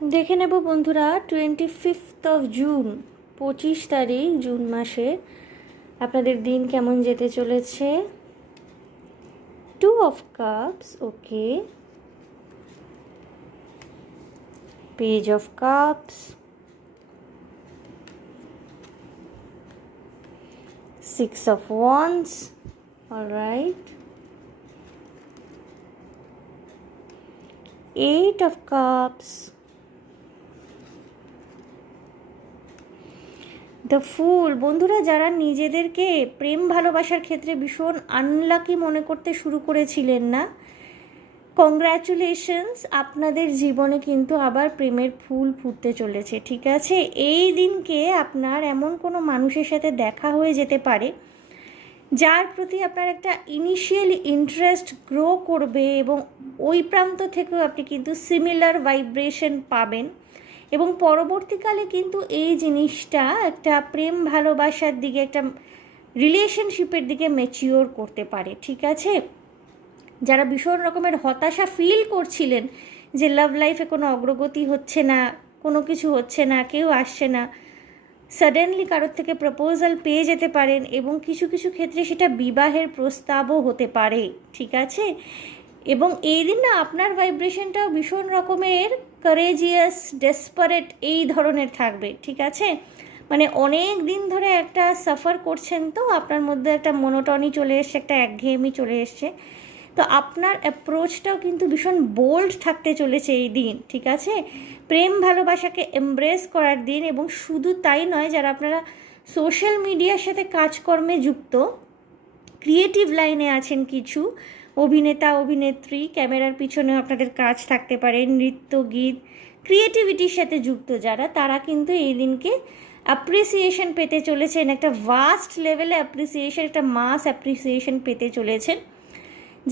দেখে নেব বন্ধুরা 25 জুন 25 তারিখ জুন মাসে আপনাদের দিন কেমন যেতে চলেছে। 2 of Cups, okay, Page of Cups, 6 of Wands, all right, 8 of Cups, the ফুল। বন্ধুরা, যারা নিজেদেরকে প্রেম ভালোবাসার ক্ষেত্রে ভীষণ আনলাকি মনে করতে শুরু করেছিলেন না, কংগ্র্যাচুলেশনস, আপনাদের জীবনে কিন্তু আবার প্রেমের ফুল ফুটতে চলেছে। ঠিক আছে, এই দিনকে আপনার এমন কোনো মানুষের সাথে দেখা হয়ে যেতে পারে যার প্রতি আপনার একটা ইনিশিয়াল ইন্টারেস্ট গ্রো করবে এবং ওই প্রান্ত থেকেও আপনি কিন্তু সিমিলার ভাইব্রেশন পাবেন এবং পরবর্তীকালে কিন্তু এই জিনিসটা একটা প্রেম ভালোবাসার দিকে, একটা রিলেশনশিপের দিকে ম্যাচিওর করতে পারে। ঠিক আছে, যারা ভীষণ রকমের হতাশা ফিল করছিলেন যে লাভ লাইফে কোনো অগ্রগতি হচ্ছে না, কোনো কিছু হচ্ছে না, কেউ আসছে না, সাডেনলি কারোর থেকে প্রপোজাল পেয়ে যেতে পারেন এবং কিছু কিছু ক্ষেত্রে সেটা বিবাহের প্রস্তাবও হতে পারে। ঠিক আছে, এবং এই দিন না আপনার ভাইব্রেশনটাও ভীষণ রকমের কারেজিয়াস, ডেসপারেট এই ধরনের থাকবে। ঠিক আছে, মানে অনেক দিন ধরে একটা সাফার করছেন, তো আপনার মধ্যে একটা মনোটনি চলে এসছে, একটা একঘেয়েমি চলে এসছে, তো আপনার অ্যাপ্রোচটাও কিন্তু ভীষণ বোল্ড থাকতে চলেছে এই দিন। ঠিক আছে, প্রেম ভালোবাসাকে এমব্রেস করার দিন। এবং শুধু তাই নয়, যারা আপনারা সোশ্যাল মিডিয়ার সাথে কাজকর্মে যুক্ত, ক্রিয়েটিভ লাইনে আছেন, কিছু অভিনেতা অভিনেত্রী, ক্যামেরার পিছনেও আপনাদের কাজ থাকতে পারে, নৃত্য গীত ক্রিয়েটিভিটির সাথে যুক্ত যারা, তারা কিন্তু এই দিনকে অ্যাপ্রিসিয়েশন পেতে চলেছেন, একটা ভাস্ট লেভেলে অ্যাপ্রিসিয়েশন, একটা মাস অ্যাপ্রিসিয়েশন পেতে চলেছেন।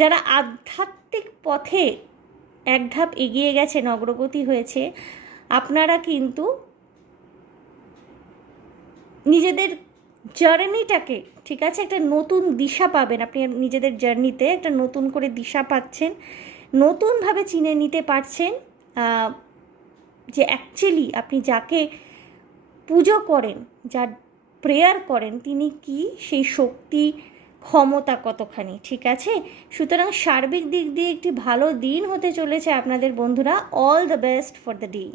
যারা আধ্যাত্মিক পথে এক ধাপ এগিয়ে গেছেন, অগ্রগতি হয়েছে, আপনারা কিন্তু নিজেদের জার্নিটাকে, ঠিক আছে, একটা নতুন দিশা পাবেন। আপনি নিজেদের জার্নিতে একটা নতুন করে দিশা পাচ্ছেন, নতুনভাবে চিনে নিতে পারছেন যে অ্যাকচুয়ালি আপনি যাকে পুজো করেন, যার প্রেয়ার করেন, তিনি কি, সেই শক্তি ক্ষমতা কতখানি। ঠিক আছে, সুতরাং সার্বিক দিক দিয়ে একটি ভালো দিন হতে চলেছে আপনাদের বন্ধুরা। All the best for the day.